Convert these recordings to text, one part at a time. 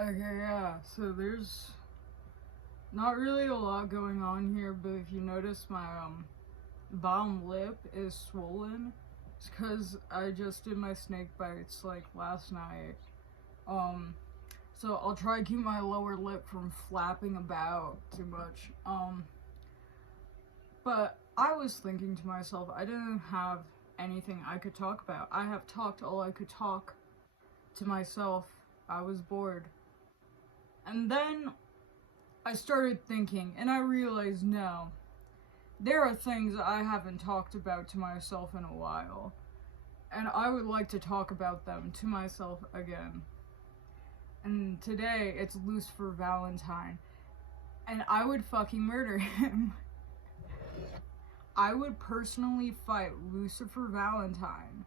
Okay, yeah, so there's not really a lot going on here, but if you notice my bottom lip is swollen, it's because I just did my snake bites like last night. Um, so I'll try to keep my lower lip from flapping about too much. But I was thinking to myself, I didn't have anything I could talk about. I have talked all I could talk to myself. I was bored. And then I started thinking, and I realized no, there are things I haven't talked about to myself in a while. And I would like to talk about them to myself again. And today it's Lucifer Valentine. And I would fucking murder him. I would personally fight Lucifer Valentine.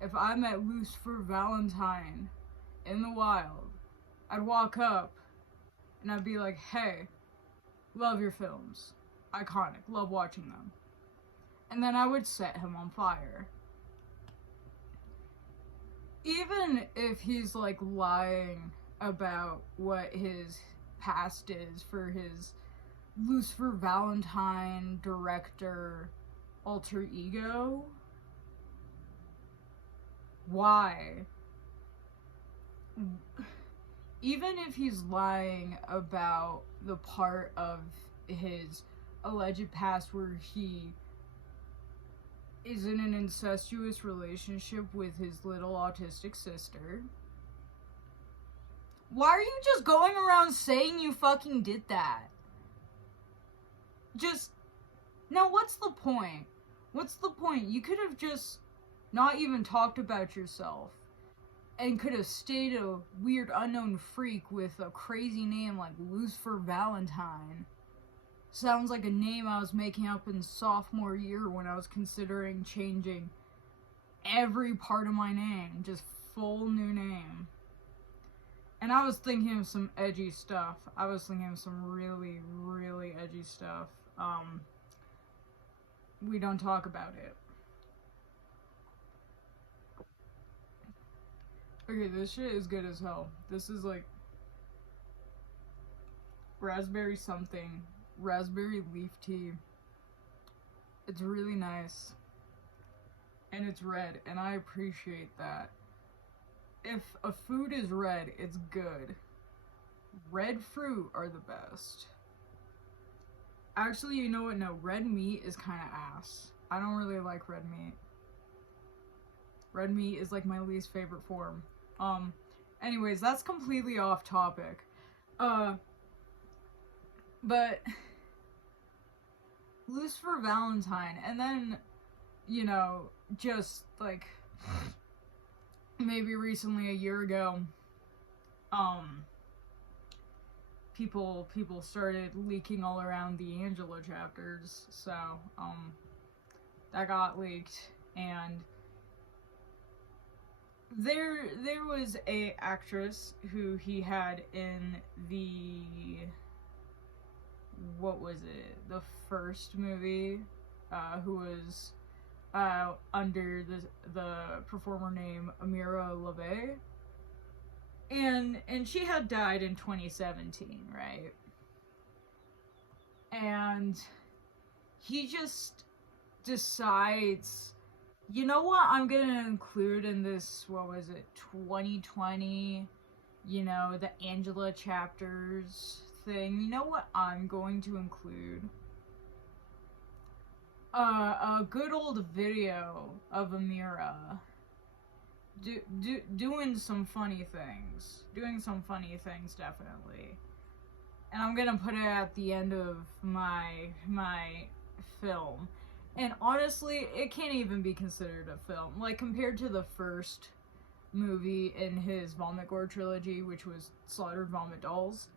If I met Lucifer Valentine in the wild, I'd walk up and I'd be like, hey, love your films. Iconic, love watching them. And then I would set him on fire. Even if he's like lying about what his past is for his Lucifer Valentine director alter ego, why? Even if he's lying about the part of his alleged past where he is in an incestuous relationship with his little autistic sister, why are you just going around saying you fucking did that? Just, now what's the point? What's the point? You could have just not even talked about yourself and could have stayed a weird unknown freak with a crazy name like Lucifer Valentine. Sounds like a name I was making up in sophomore year when I was considering changing every part of my name. Just full new name. And I was thinking of some edgy stuff. I was thinking of some really, really edgy stuff. We don't talk about it. Okay, this shit is good as hell. This is like raspberry something. Raspberry leaf tea. It's really nice. And it's red, and I appreciate that. If a food is red, it's good. Red fruit are the best. Actually, you know what? No, red meat is kind of ass. I don't really like red meat. Red meat is like my least favorite form. Anyways, that's completely off topic. But Lucifer Valentine, and then, you know, just like maybe recently, a year ago, people started leaking all around the Angela chapters, so that got leaked, and there was a actress who he had in the, what was it, the first movie, who was under the performer name Amira LaVey, and she had died in 2017, right? And he just decides, you know what, I'm gonna include in this, what was it, 2020, you know, the Angela chapters thing. You know what I'm going to include? A good old video of Amira doing some funny things. Doing some funny things, definitely. And I'm gonna put it at the end of my film. And honestly, it can't even be considered a film. Like, compared to the first movie in his Vomit Gore trilogy, which was Slaughtered Vomit Dolls,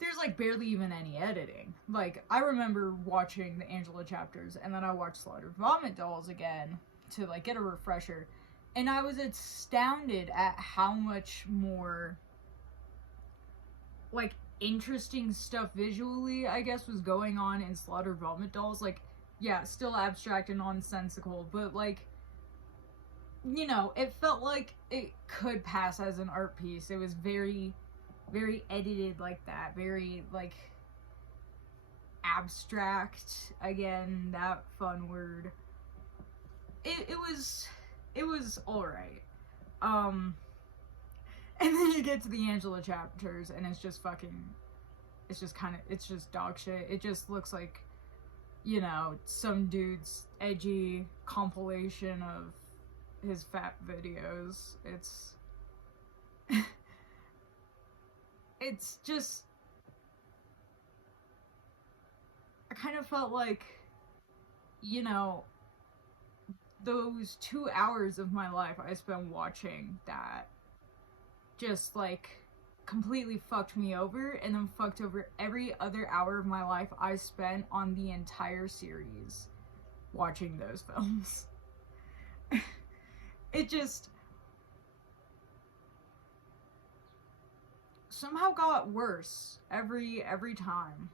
there's like barely even any editing. Like, I remember watching the Angela chapters, and then I watched Slaughtered Vomit Dolls again to like get a refresher, and I was astounded at how much more like interesting stuff visually, I guess, was going on in Slaughtered Vomit Dolls. Like, yeah, still abstract and nonsensical, but like you know, it felt like it could pass as an art piece. It was very, very edited like that. Very, like, abstract. Again, that fun word. It was alright. And then you get to the Angela chapters, and it's just fucking, it's just dog shit. It just looks like, you know, some dude's edgy compilation of his fat videos. It's just, I kind of felt like, you know, those 2 hours of my life I spent watching that just, like, completely fucked me over, and then fucked over every other hour of my life I spent on the entire series watching those films. It just somehow got worse every time.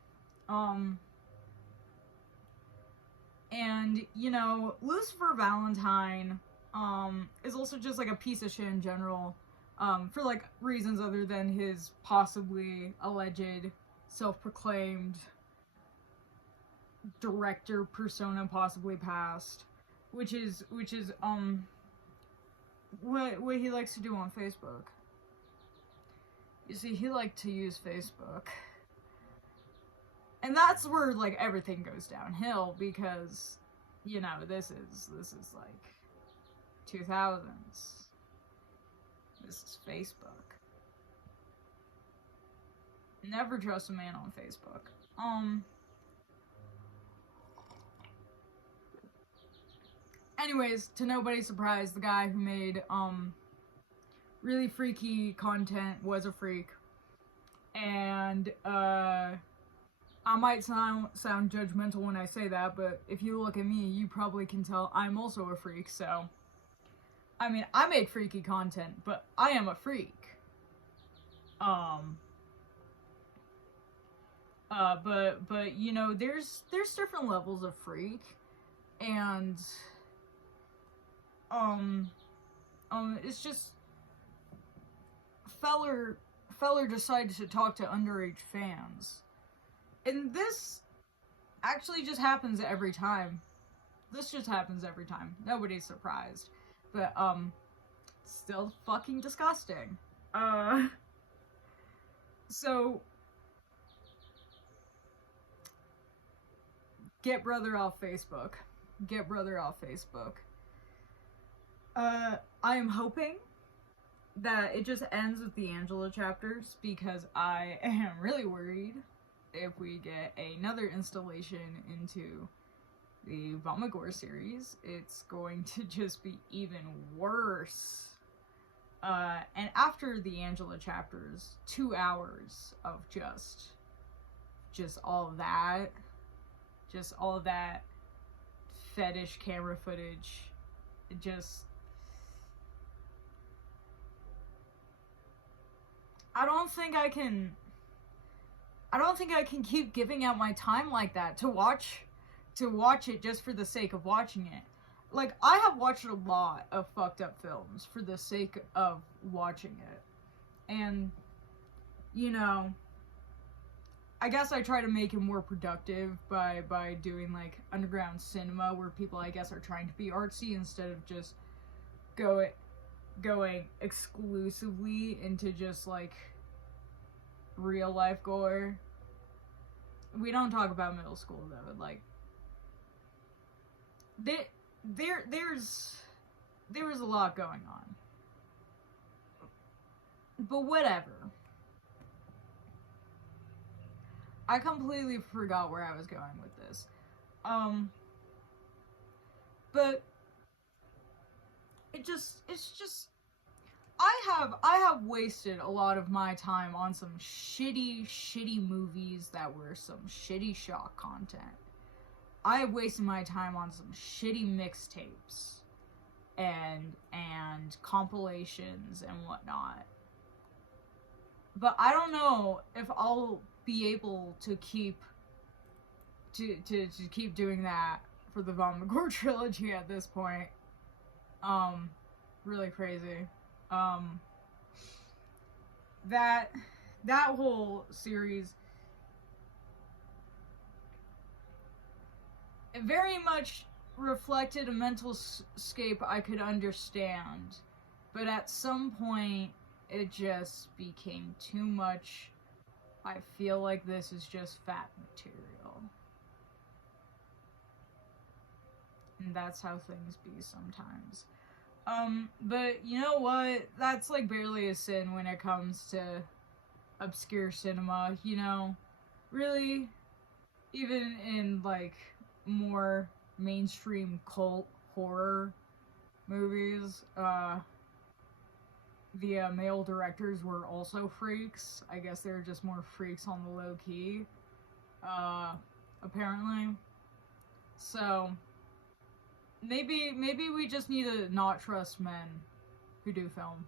And, you know, Lucifer Valentine is also just like a piece of shit in general. For, like, reasons other than his possibly alleged self-proclaimed director persona possibly past, which is what he likes to do on Facebook. You see, he liked to use Facebook. And that's where, like, everything goes downhill, because, you know, this is like 2000s. This is Facebook. Never trust a man on Facebook. Anyways, to nobody's surprise, the guy who made, really freaky content was a freak. And, I might sound judgmental when I say that, but if you look at me, you probably can tell I'm also a freak, so. I mean, I make freaky content, but I am a freak. But you know, there's different levels of freak, and it's just feller decided to talk to underage fans, and this actually just happens every time. This just happens every time. Nobody's surprised. But, still fucking disgusting. So, get brother off Facebook. Get brother off Facebook. I am hoping that it just ends with the Angela chapters, because I am really worried if we get another installation into the Vomagore series, it's going to just be even worse. And after the Angela chapters, 2 hours of just all that fetish camera footage, I don't think I can keep giving out my time like that to watch it just for the sake of watching it. Like, I have watched a lot of fucked up films for the sake of watching it. And, you know, I guess I try to make it more productive by doing, like, underground cinema, where people, I guess, are trying to be artsy instead of just going exclusively into just, like, real life gore. We don't talk about middle school, though. Like, there was a lot going on, but whatever. I completely forgot where I was going with this. But it's just I have wasted a lot of my time on some shitty movies that were some shitty shock content. I have wasted my time on some shitty mixtapes and compilations and whatnot. But I don't know if I'll be able to keep doing that for the Von McGore trilogy at this point. really crazy. Um, that whole series, it very much reflected a mental scape I could understand, but at some point it just became too much. I feel like this is just fat material. And that's how things be sometimes. But you know what? That's like barely a sin when it comes to obscure cinema, you know? Really, even in like more mainstream cult horror movies, the male directors were also freaks. I guess they were just more freaks on the low key, apparently. So maybe we just need to not trust men who do film.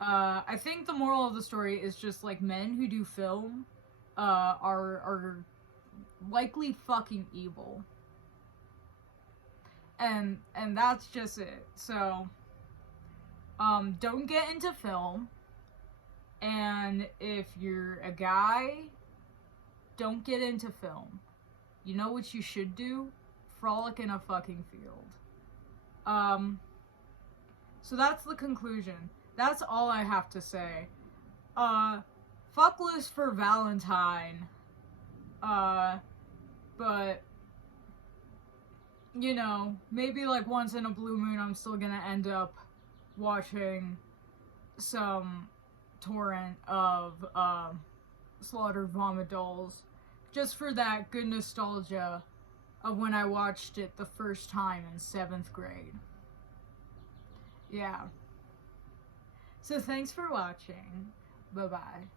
I think the moral of the story is just like men who do film are likely fucking evil. And that's just it. So don't get into film. And if you're a guy, don't get into film. You know what you should do? Frolic in a fucking field. So that's the conclusion. That's all I have to say. Fuck Lucifer Valentine. But you know, maybe like once in a blue moon I'm still gonna end up watching some torrent of Slaughtered Vomit Dolls just for that good nostalgia of when I watched it the first time in 7th grade. Yeah. So thanks for watching. Bye-bye.